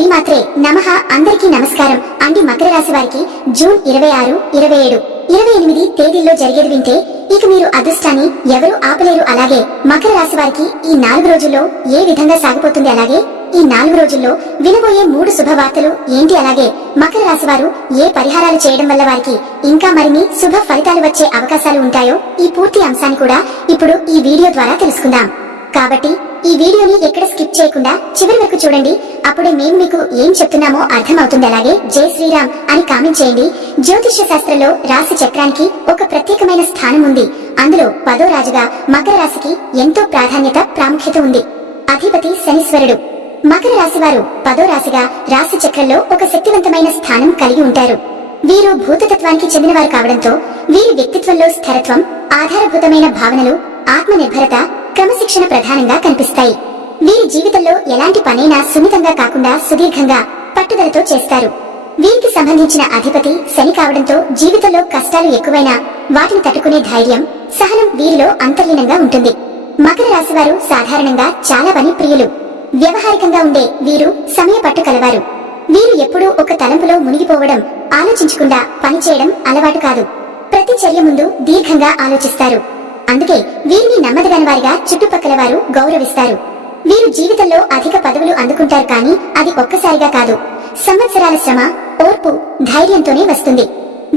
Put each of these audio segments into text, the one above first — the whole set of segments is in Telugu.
శ్రీమాత్రే నమః. అందరికీ నమస్కారం అండి. మకర రాశి వారికి జూన్ 26, 27, 28 తేదీల్లో జరిగేది వింటే ఇక మీరు అదృష్టాన్ని ఎవరూ ఆపలేరు. అలాగే మకర రాశి వారికి ఈ 4 రోజుల్లో ఏ విధంగా సాగిపోతుంది, అలాగే ఈ 4 రోజుల్లో వినబోయే 3 శుభవార్తలు ఏంటి, అలాగే మకర రాశి వారు ఏ పరిహారాలు చేయడం వల్ల వారికి ఇంకా మరిన్ని శుభ ఫలితాలు వచ్చే అవకాశాలు ఉంటాయో ఈ పూర్తి అంశాన్ని కూడా ఇప్పుడు ఈ వీడియో ద్వారా తెలుసుకుందాం. కాబట్టి ఈ వీడియోని ఎక్కడ స్కిప్ చేయకుండా చివరి వరకు చూడండి. అప్పుడే మేము మీకు ఏం చెప్తున్నామో అర్థమవుతుంది. అలాగే జై శ్రీరామ్ అని కామెంట్ చేయండి. జ్యోతిష్య శాస్త్రంలో రాశి చక్రానికి ఒక ప్రత్యేకమైన స్థానం ఉంది. అందులో 10వ రాజుగా మకర రాశికి ఎంతో ప్రాముఖ్యత ఉంది. అధిపతి శనీశ్వరుడు. మకర రాశి వారు 10వ రాశిగా రాశి చక్రంలో ఒక శక్తివంతమైన స్థానం కలిగి ఉంటారు. వీరు భూతతత్వానికి చెందినవారు కావడంతో వీరి వ్యక్తిత్వంలో స్థిరత్వం, ఆధారభూతమైన భావనలు, ఆత్మనిర్భరత, క్రమశిక్షణ ప్రధానంగా కనిపిస్తాయి. వీరి జీవితంలో ఎలాంటి పనైనా సున్నితంగా కాకుండా సుదీర్ఘంగా పట్టుదలతో చేస్తారు. వీరికి సంబంధించిన అధిపతి శని కావడంతో జీవితంలో కష్టాలు ఎక్కువైనా వాటిని తట్టుకునే ధైర్యం, సహనం వీరిలో అంతర్లీనంగా ఉంటుంది. మకర రాశి వారు సాధారణంగా చాలా పని ప్రియులు. వ్యవహారికంగా ఉండే వీరు సమయ పట్టు కలవారు. వీరు ఎప్పుడూ ఒక తలంపులో మునిగిపోవడం, ఆలోచించకుండా పనిచేయడం అలవాటు కాదు. ప్రతి చర్య ముందు దీర్ఘంగా ఆలోచిస్తారు. అందుకే వీరిని నమ్మదగని వారిగా చుట్టుపక్కల వారు గౌరవిస్తారు. వీరు జీవితంలో అధిక పదవులు అందుకుంటారు, కానీ అది ఒక్కసారిగా కాదు, సంవత్సరాల శ్రమ, ఓర్పు, ధైర్యంతోనే వస్తుంది.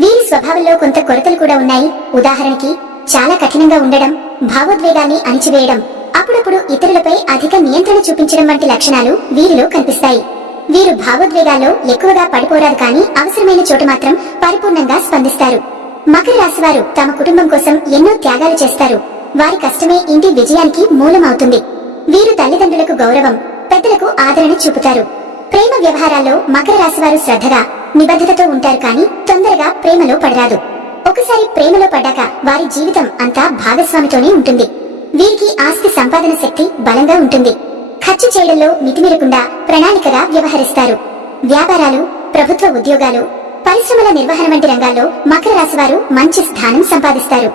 వీరి స్వభావంలో కొంత కొరతలు కూడా ఉన్నాయి. ఉదాహరణకి చాలా కఠినంగా ఉండడం, భావోద్వేగాన్ని అణిచివేయడం, అప్పుడప్పుడు ఇతరులపై అధిక నియంత్రణ చూపించడం వంటి లక్షణాలు వీరిలో కనిపిస్తాయి. వీరు భావోద్వేగాల్లో ఎక్కువగా పడిపోరాదు, కానీ అవసరమైన చోట మాత్రం పరిపూర్ణంగా స్పందిస్తారు. మకర రాశి వారు తమ కుటుంబం కోసం ఎన్నో త్యాగాలు చేస్తారు. వారి కష్టమే ఇంటి విజయానికి మూలమవుతుంది. వీరు తల్లిదండ్రులకు గౌరవం, పెద్దలకు ఆదరణ చూపుతారు. ప్రేమ వ్యవహారాల్లో మకర రాశి వారు శ్రద్ధగా, నిబద్ధతతో ఉంటారు, కానీ తొందరగా ప్రేమలో పడరాదు. ఒకసారి ప్రేమలో పడ్డాక వారి జీవితం అంతా భాగస్వామితోనే ఉంటుంది. వీరికి ఆస్తి సంపాదన శక్తి బలంగా ఉంటుంది. ఖర్చు చేయడంలో మితిమీరకుండా ప్రణాళికగా వ్యవహరిస్తారు. వ్యాపారాలు, ప్రభుత్వ ఉద్యోగాలు, పరిశ్రమల నిర్వహణ వంటి రంగాల్లో మకర రాశి వారు మంచి స్థానం సంపాదిస్తారు.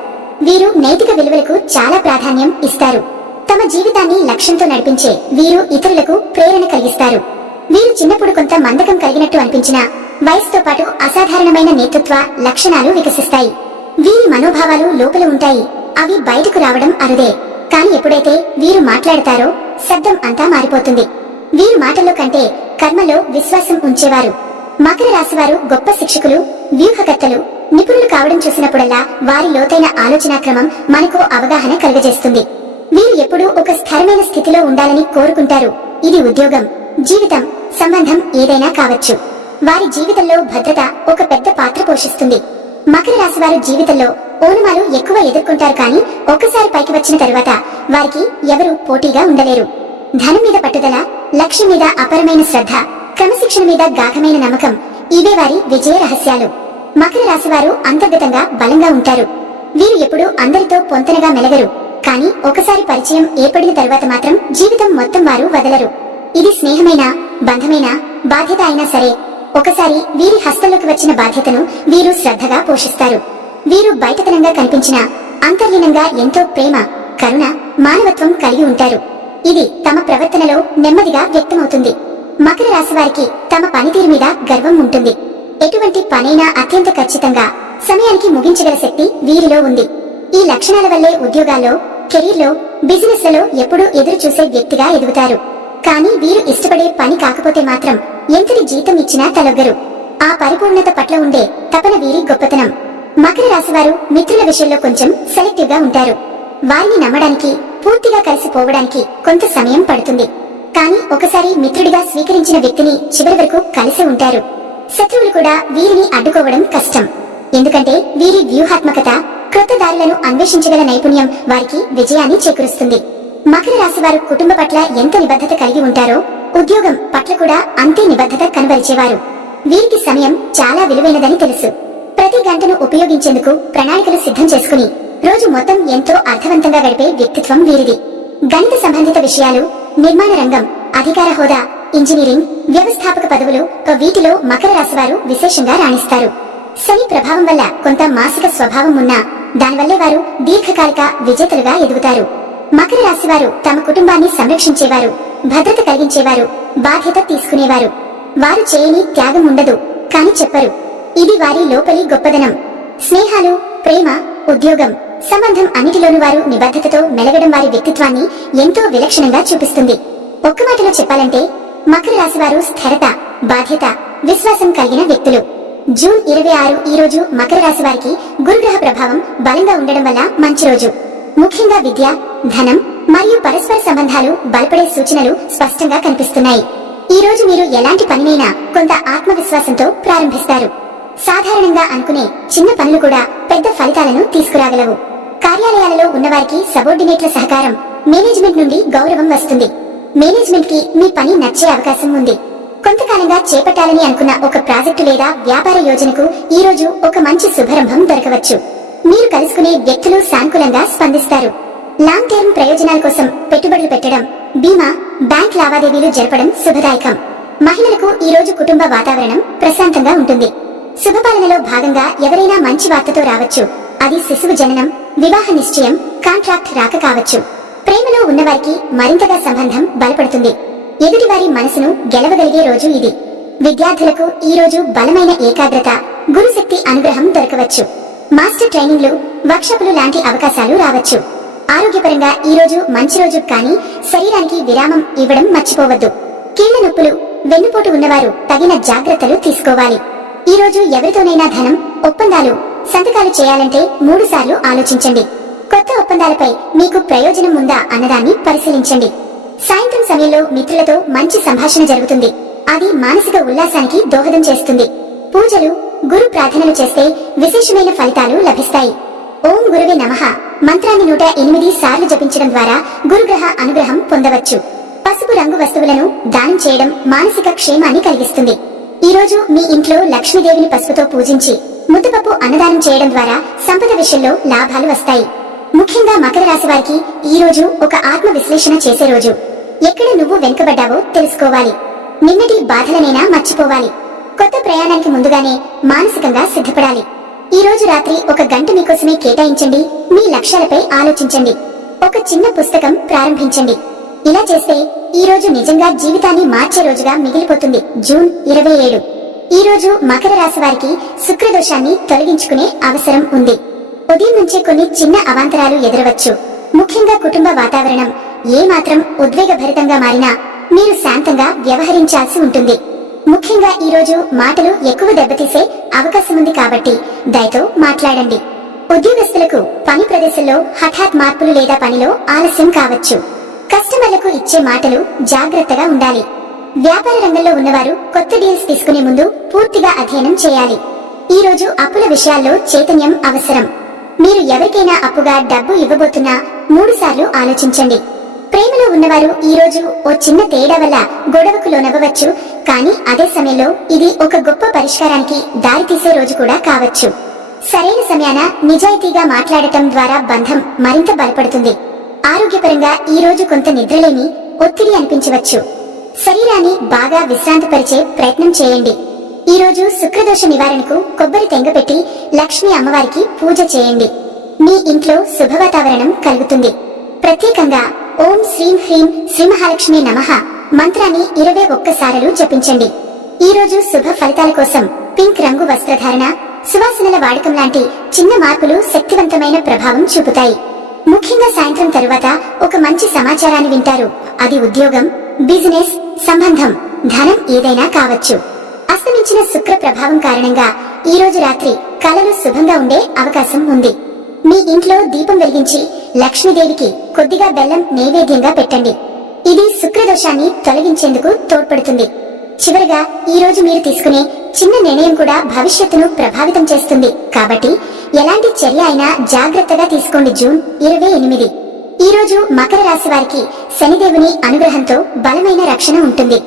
వీరు నైతిక విలువలకు చాలా ప్రాధాన్యం ఇస్తారు. తమ జీవితాన్ని లక్ష్యంతో నడిపించే వీరు ఇతరులకు ప్రేరణ కలిగిస్తారు. వీరు చిన్నప్పుడు కొంత మందకం కలిగినట్టు అనిపించినా వయసుతో పాటు అసాధారణమైన నేతృత్వ లక్షణాలు వికసిస్తాయి. వీరి మనోభావాలు లోపల ఉంటాయి, అవి బయటకు రావడం అరుదే. కానీ ఎప్పుడైతే వీరు మాట్లాడతారో శబ్దం అంతా మారిపోతుంది. వీరు మాటల్లో కంటే కర్మలో విశ్వాసం ఉంచేవారు. మకర రాశి వారు గొప్ప శిక్షకులు, వ్యూహకర్తలు, నిపుణులు కావడం చూసినప్పుడల్లా వారి లోతైన ఆలోచనా క్రమం మనకు అవగాహన కలుగజేస్తుంది. వీరు ఎప్పుడూ ఒక స్థిరమైన స్థితిలో ఉండాలని కోరుకుంటారు. ఇది ఉద్యోగం, జీవితం, సంబంధం ఏదైనా కావచ్చు. వారి జీవితంలో భద్రత ఒక పెద్ద పాత్ర పోషిస్తుంది. మకర రాశి వారు జీవితంలో ఓనమాలు ఎక్కువ ఎదుర్కొంటారు, కానీ ఒక్కసారి పైకి వచ్చిన తరువాత వారికి ఎవరూ పోటీగా ఉండలేరు. ధనం మీద పట్టుదల, లక్ష్యం మీద అపరమైన శ్రద్ధ, క్రమశిక్షణ మీద గాఢమైన నమ్మకం, ఇవే వారి విజయ రహస్యాలు. మకర రాశి వారు అంతర్గతంగా బలంగా ఉంటారు. వీరు ఎప్పుడూ అందరితో పొంతనగా మెలగరు, కానీ ఒకసారి పరిచయం ఏర్పడిన తరువాత మాత్రం జీవితం మొత్తం వారు వదలరు. ఇది స్నేహమైనా, బంధమైనా, బాధ్యత అయినా సరే, ఒకసారి వీరి హస్తంలోకి వచ్చిన బాధ్యతను వీరు శ్రద్ధగా పోషిస్తారు. వీరు బయటతనంగా కనిపించినా అంతర్లీనంగా ఎంతో ప్రేమ, కరుణ, మానవత్వం కలిగి ఉంటారు. ఇది తమ ప్రవర్తనలో నెమ్మదిగా వ్యక్తమవుతుంది. మకర రాశి వారికి తమ పనితీరు మీద గర్వం ఉంటుంది. ఎటువంటి పనైనా అత్యంత ఖచ్చితంగా, సమయానికి ముగించగల శక్తి వీరిలో ఉంది. ఈ లక్షణాల వల్లే ఉద్యోగాల్లో, కెరీర్లో, బిజినెస్ లలో ఎప్పుడూ ఎదురు చూసే వ్యక్తిగా ఎదుగుతారు. కానీ వీరు ఇష్టపడే పని కాకపోతే మాత్రం ఎంతటి జీతం ఇచ్చినా తలొగ్గరు. ఆ పరిపూర్ణత పట్ల ఉండే తపన వీరి గొప్పతనం. మకర రాశి వారు మిత్రుల విషయంలో కొంచెం సెలెక్టివ్ గా ఉంటారు. వారిని నమ్మడానికి, పూర్తిగా కలిసిపోవడానికి కొంత సమయం పడుతుంది. కానీ ఒకసారి మిత్రుడిగా స్వీకరించిన వ్యక్తిని చివరి వరకు కలిసి ఉంటారు. శత్రువులు కూడా వీరిని అడ్డుకోవడం కష్టం. ఎందుకంటే వీరి వ్యూహాత్మకత, క్రొత్త దారులను అన్వేషించగల నైపుణ్యం వారికి విజయాన్ని చేకూరుస్తుంది. మకర రాశి వారు కుటుంబ పట్ల ఎంత నిబద్ధత కలిగి ఉంటారో ఉద్యోగం పట్ల కూడా అంతే నిబద్ధత కనబరిచేవారు. వీరికి సమయం చాలా విలువైనదని తెలుసు. ప్రతి గంటను ఉపయోగించేందుకు ప్రణాళికలు సిద్ధం చేసుకుని రోజు మొత్తం ఎంతో అర్థవంతంగా గడిపే వ్యక్తిత్వం వీరిది. గణిత సంబంధిత విషయాలు, నిర్మాణ రంగం, అధికార హోదా, ఇంజనీరింగ్, వ్యవస్థాపక పదవులు వీటిలో మకర రాశి వారు విశేషంగా రాణిస్తారు. శని ప్రభావం వల్ల కొంత మాసిక స్వభావం ఉన్నా దానివల్లే వారు దీర్ఘకాలిక విజేతలుగా ఎదుగుతారు. మకర రాశి వారు తమ కుటుంబాన్ని సంరక్షించేవారు, భద్రత కలిగించేవారు, బాధ్యత తీసుకునేవారు. వారు చేయని త్యాగం ఉండదు కాని చెప్పరు. ఇది వారి లోపలి గొప్పదనం. స్నేహాలు, ప్రేమ, ఉద్యోగం, సంబంధం అన్నిటిలోనూ వారు నిబద్ధతతో మెలగడం వారి వ్యక్తిత్వాన్ని ఎంతో విలక్షణంగా చూపిస్తుంది. ఒక్క మాటలో చెప్పాలంటే మకర రాశి వారు స్థిరత, బాధ్యత, విశ్వాసం కలిగిన వ్యక్తులు. జూన్ 26 ఈ రోజు మకర రాశి వారికి గురుగ్రహ ప్రభావం బలంగా ఉండడం వల్ల మంచి రోజు. ముఖ్యంగా విద్య, ధనం మరియు పరస్పర సంబంధాలు బలపడే సూచనలు స్పష్టంగా కనిపిస్తున్నాయి. ఈ రోజు మీరు ఎలాంటి పనినైనా కొంత ఆత్మవిశ్వాసంతో ప్రారంభిస్తారు. సాధారణంగా అనుకునే చిన్న పనులు కూడా పెద్ద ఫలితాలను తీసుకురాగలవు. కార్యాలయాలలో ఉన్నవారికి సబోర్డినేట్ల సహకారం, మేనేజ్మెంట్ నుండి గౌరవం వస్తుంది. మేనేజ్మెంట్ కి మీ పని నచ్చే అవకాశం ఉంది. కొంతకాలంగా చేపట్టాలని అనుకున్న ఒక ప్రాజెక్టు లేదా వ్యాపార యోజనకు ఈ రోజు ఒక మంచి శుభారంభం దొరకవచ్చు. మీరు కలుసుకునే వ్యక్తులు సానుకూలంగా స్పందిస్తారు. లాంగ్ టర్మ్ ప్రయోజనాల కోసం పెట్టుబడులు పెట్టడం, బీమా, బ్యాంక్ లావాదేవీలు జరపడం శుభదాయకం. మహిళలకు ఈ రోజు కుటుంబ వాతావరణం ప్రశాంతంగా ఉంటుంది. శుభపాలనలో భాగంగా ఎవరైనా మంచి వార్తతో రావచ్చు. అది శిశువు జననం, వివాహ నిశ్చయం, కాంట్రాక్ట్ రాక కావచ్చు. ప్రేమలో ఉన్నవారికి మరింతగా సంబంధం బలపడుతుంది. ఎదుటివారి మనసును గెలవగలిగే రోజు ఇది. విద్యార్థులకు ఈ రోజు బలమైన ఏకాగ్రత, గురుశక్తి అనుగ్రహం దొరకవచ్చు. మాస్టర్ ట్రైనింగ్లు, వర్క్షాపులు లాంటి అవకాశాలు రావచ్చు. ఆరోగ్యపరంగా ఈ రోజు మంచి రోజు, కానీ శరీరానికి విరామం ఇవ్వడం మర్చిపోవద్దు. కీళ్ల నొప్పులు, వెన్నుపోటు ఉన్నవారు తగిన జాగ్రత్తలు తీసుకోవాలి. ఈ రోజు ఎవరితోనైనా ధనం, ఒప్పందాలు, సంతకాలు చేయాలంటే 3 సార్లు ఆలోచించండి. కొత్త ఒప్పందాలపై మీకు ప్రయోజనం ఉందా అన్నదాన్ని పరిశీలించండి. సాయంత్రం సమయంలో మిత్రులతో మంచి సంభాషణ జరుగుతుంది. అది మానసిక ఉల్లాసానికి దోహదం చేస్తుంది. పూజలు, గురు ప్రార్థనలు చేస్తే విశేషమైన ఫలితాలు లభిస్తాయి. ఓం గురువే నమః మంత్రాన్ని 108 సార్లు జపించడం ద్వారా గురుగ్రహ అనుగ్రహం పొందవచ్చు. పసుపు రంగు వస్తువులను దానం చేయడం మానసిక క్షేమాన్ని కలిగిస్తుంది. ఈ రోజు మీ ఇంట్లో లక్ష్మీదేవిని పసుపుతో పూజించి ముద్దపప్పు అన్నదానం చేయడం ద్వారా సంపద విషయంలో లాభాలు వస్తాయి. ముఖ్యంగా మకర రాశి వారికి ఈ రోజు ఒక ఆత్మ విశ్లేషణ చేసే రోజు. ఎక్కడ నువ్వు వెనుకబడ్డావో తెలుసుకోవాలి. నిన్నటి బాధలనైనా మర్చిపోవాలి. కొత్త ప్రయాణానికి ముందుగానే మానసికంగా సిద్ధపడాలి. ఈ రోజు రాత్రి 1 గంట మీకోసమే కేటాయించండి. మీ లక్ష్యాలపై ఆలోచించండి. ఒక చిన్న పుస్తకం ప్రారంభించండి. ఇలా చేస్తే ఈ రోజు నిజంగా జీవితాన్ని మార్చే రోజుగా మిగిలిపోతుంది. జూన్ 27 ఈ రోజు మకర రాశి వారికి శుక్రదోషాన్ని తొలగించుకునే అవసరం ఉంది. ఉదయం నుంచే కొన్ని చిన్న అవాంతరాలు ఎదురవచ్చు. ముఖ్యంగా కుటుంబ వాతావరణం ఏమాత్రం ఉద్వేగభరితంగా మారినా మీరు శాంతంగా వ్యవహరించాల్సి ఉంటుంది. ముఖ్యంగా ఈ రోజు మాటలు ఎక్కువ దెబ్బతీసే అవకాశం ఉంది కాబట్టి దయతో మాట్లాడండి. ఉద్యోగస్తులకు పని ప్రదేశంలో హఠాత్ మార్పులు లేదా పనిలో ఆలస్యం కావచ్చు. కస్టమర్లకు ఇచ్చే మాటలు జాగ్రత్తగా ఉండాలి. వ్యాపార రంగంలో ఉన్నవారు కొత్త డీల్స్ తీసుకునే ముందు పూర్తిగా అధ్యయనం చేయాలి. ఈ రోజు అప్పుల విషయాల్లో చైతన్యం అవసరం. మీరు ఎవరికైనా అప్పుగా డబ్బు ఇవ్వబోతున్నా 3 సార్లు ఆలోచించండి. ప్రేమలో ఉన్నవారు ఈ రోజు ఓ చిన్న తేడా వల్ల గొడవకు లోనవ్వవచ్చు, కానీ అదే సమయంలో ఇది ఒక గొప్ప పరిష్కారానికి దారితీసే రోజు కూడా కావచ్చు. సరైన సమయాన నిజాయితీగా మాట్లాడటం ద్వారా బంధం మరింత బలపడుతుంది. ఆరోగ్యపరంగా ఈ రోజు కొంత నిద్రలేమి, ఒత్తిడి అనిపించవచ్చు. శరీరాన్ని బాగా విశ్రాంతిపరిచే ప్రయత్నం చేయండి. ఈ రోజు శుక్రదోష నివారణకు కొబ్బరి తెంగపెట్టి లక్ష్మీ అమ్మవారికి పూజ చేయండి. మీ ఇంట్లో శుభవాతావరణం కలుగుతుంది. ప్రత్యేకంగా ఓం శ్రీం హ్రీం శ్రీ మహాలక్ష్మి నమః మంత్రాన్ని 21 సార్లు జపించండి. ఈ రోజు శుభ ఫలితాల కోసం పింక్ రంగు వస్త్రధారణ, సువాసనల వాడకం లాంటి చిన్న మార్పులు శక్తివంతమైన ప్రభావం చూపుతాయి. ముఖ్యంగా సాయంత్రం తరువాత ఒక మంచి సమాచారాన్ని వింటారు. అది ఉద్యోగం, బిజినెస్, సంబంధం, ధనం ఏదైనా కావచ్చు. అస్తమించిన శుక్ర ప్రభావం కారణంగా ఈ రోజు రాత్రి కలలు శుభంగా ఉండే అవకాశం ఉంది. మీ ఇంట్లో దీపం వెలిగించి లక్ష్మీదేవికి కొద్దిగా బెల్లం నైవేద్యంగా పెట్టండి. ఇది శుక్రదోషాన్ని తొలగించేందుకు తోడ్పడుతుంది. చివరగా ఈ రోజు మీరు తీసుకునే చిన్న నిర్ణయం కూడా భవిష్యత్తును ప్రభావితం చేస్తుంది. కాబట్టి ఎలాంటి చర్య అయినా జాగ్రత్తగా తీసుకోండి. జూన్ 28 ఈ రోజు మకర రాశి వారికి శనిదేవుని అనుగ్రహంతో బలమైన రక్షణ ఉంటుంది.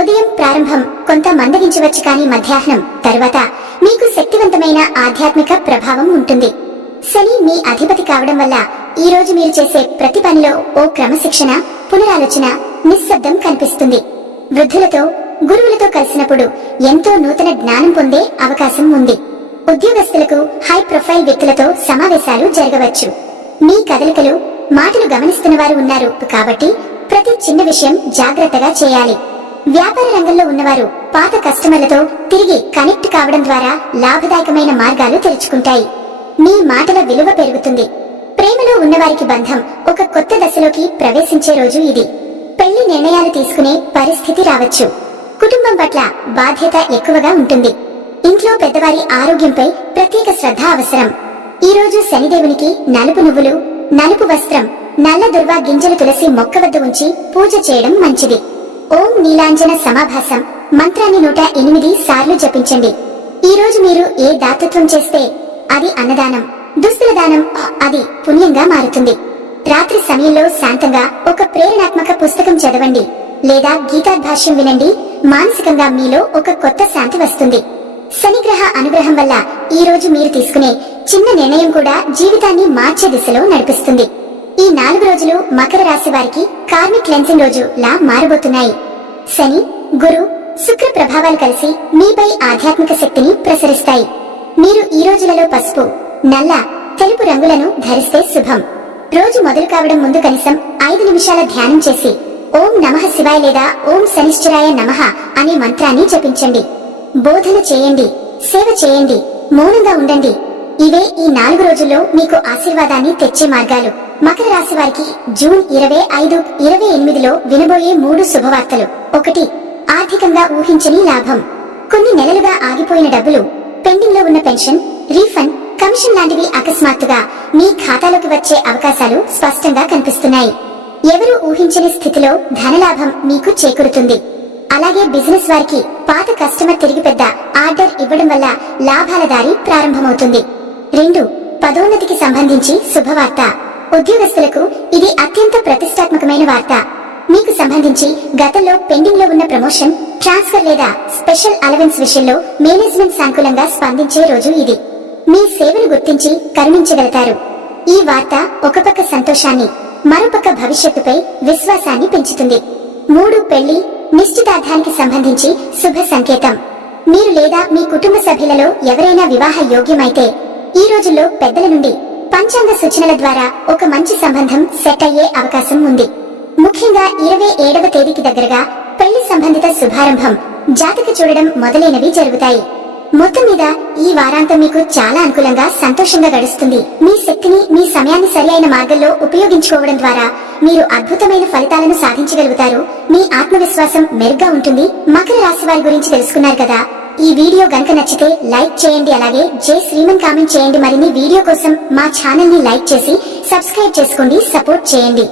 ఉదయం ప్రారంభం కొంత మందగించవచ్చు, కానీ మధ్యాహ్నం తర్వాత మీకు శక్తివంతమైన ఆధ్యాత్మిక ప్రభావం ఉంటుంది. శని మీ అధిపతి కావడం వల్ల ఈ రోజు మీరు చేసే ప్రతి పనిలో ఓ క్రమశిక్షణ, పునరాలోచన, నిశ్శబ్దం కనిపిస్తుంది. వృద్ధులతో, గురువులతో కలిసినప్పుడు ఎంతో నూతన జ్ఞానం పొందే అవకాశం ఉంది. ఉద్యోగస్తులకు హై ప్రొఫైల్ వ్యక్తులతో సమావేశాలు జరగవచ్చు. మీ కదలికలు, మాటలు గమనిస్తున్న వారు ఉన్నారు కాబట్టి ప్రతి చిన్న విషయం జాగ్రత్తగా చేయాలి. వ్యాపార రంగంలో ఉన్నవారు పాత కస్టమర్లతో తిరిగి కనెక్ట్ కావడం ద్వారా లాభదాయకమైన మార్గాలు తెరుచుకుంటాయి. మీ మాటల విలువ పెరుగుతుంది. ప్రేమలో ఉన్నవారికి బంధం ఒక కొత్త దశలోకి ప్రవేశించే రోజు ఇది. పెళ్లి నిర్ణయాలు తీసుకునే పరిస్థితి రావచ్చు. కుటుంబం పట్ల బాధ్యత ఎక్కువగా ఉంటుంది. ఇంట్లో పెద్దవారి ఆరోగ్యంపై ప్రత్యేక శ్రద్ధ అవసరం. ఈ రోజు శనిదేవునికి నలుపు నువ్వులు, నలుపు వస్త్రం, నల్ల దుర్వా గింజలు తులసి మొక్క వద్ద ఉంచి పూజ చేయడం మంచిది. ఓం నీలాంజన సమాభాసం మంత్రాన్ని 108 సార్లు జపించండి. ఈ రోజు మీరు ఏ దాతృత్వం చేస్తే అది అన్నదానం, దుస్తుల దానం, అది పుణ్యంగా మారుతుంది. రాత్రి సమయంలో శాంతంగా ఒక ప్రేరణాత్మక పుస్తకం చదవండి లేదా గీతాభాష్యం వినండి. మానసికంగా మీలో ఒక కొత్త శాంతి వస్తుంది. శనిగ్రహ అనుగ్రహం వల్ల ఈ రోజు మీరు తీసుకునే చిన్న నిర్ణయం కూడా జీవితాన్ని మార్చే దిశలో నడిపిస్తుంది. ఈ 4 రోజులు మకర రాశి వారికి కార్మిక్ క్లెన్సింగ్ రోజు లా మారబోతున్నాయి. శని, గురు, శుక్ర ప్రభావాలు కలిసి మీపై ఆధ్యాత్మిక శక్తిని ప్రసరిస్తాయి. మీరు ఈ రోజులలో పసుపు, నల్ల, తెలుపు రంగులను ధరిస్తే శుభం. రోజు మొదలు కావడం ముందు కనీసం 5 నిమిషాల ధ్యానం చేసి ఓం నమః శివాయ లేదా ఓం శనిశ్చరాయ నమః అనే మంత్రాన్ని జపించండి. బోధన చేయండి, సేవ చేయండి, మౌనంగా ఉండండి. ఇవే ఈ 4 రోజుల్లో మీకు ఆశీర్వాదాన్ని తెచ్చే మార్గాలు. మకర రాశి వారికి జూన్ 25, 28లో వినబోయే 3 శుభవార్తలు. 1. ఆర్థికంగా ఊహించని లాభం. కొన్ని నెలలుగా ఆగిపోయిన డబ్బులు, పెండింగ్ లో ఉన్న పెన్షన్, రీఫండ్, కమిషన్ లాంటివి అకస్మాత్తుగా మీ ఖాతాలోకి వచ్చే అవకాశాలు స్పష్టంగా కనిపిస్తున్నాయి. ఎవరూ ఊహించని స్థితిలో ధనలాభం మీకు చేకూరుతుంది. అలాగే బిజినెస్ వారికి పాత కస్టమర్ తిరిగి పెద్ద ఆర్డర్ ఇవ్వడం వల్ల లాభాల దారి ప్రారంభమవుతుంది. 2. పదోన్నతికి సంబంధించి శుభవార్త. ఉద్యోగస్తులకు ఇది అత్యంత ప్రతిష్టాత్మకమైన వార్త. మీకు సంబంధించి గతంలో పెండింగ్ లో ఉన్న ప్రమోషన్, ట్రాన్స్ఫర్ లేదా స్పెషల్ అలవెన్స్ విషయంలో మేనేజ్మెంట్ సానుకూలంగా స్పందించే రోజు ఇది. మీ సేవను గుర్తించి కరుణించగలుగుతారు. ఈ వార్త ఒక పక్క సంతోషాన్ని, మరోపక్క భవిష్యత్తుపై విశ్వాసాన్ని పెంచుతుంది. 3. పెళ్లి, నిశ్చితార్థానికి సంబంధించి శుభ సంకేతం. మీరు లేదా మీ కుటుంబ సభ్యులలో ఎవరైనా వివాహ యోగ్యమైతే ఈ రోజుల్లో పెద్దల నుండి పంచాంగ సూచనల ద్వారా ఒక మంచి సంబంధం సెట్ అయ్యే అవకాశం ఉంది. ముఖ్యంగా 27వ తేదీకి దగ్గరగా పెళ్లి సంబంధిత శుభారంభం, జాతక చూడడం మొదలైనవి జరుగుతాయి. మొత్తం మీద ఈ వారాంతం మీకు చాలా అనుకూలంగా, సంతోషంగా గడుస్తుంది. మీ శక్తిని, మీ సమయాన్ని సరి అయిన మార్గంలో ఉపయోగించుకోవడం ద్వారా మీరు అద్భుతమైన ఫలితాలను సాధించగలుగుతారు. మీ ఆత్మవిశ్వాసం మెరుగ్గా ఉంటుంది. మకర రాశి వారి గురించి తెలుసుకున్నారు కదా. ఈ వీడియో గనుక నచ్చితే లైక్ చేయండి. అలాగే జై శ్రీమన్ కామెంట్ చేయండి. మరిన్ని వీడియో కోసం మా ఛానల్ ని లైక్ చేసి సబ్స్క్రైబ్ చేసుకోండి, సపోర్ట్ చేయండి.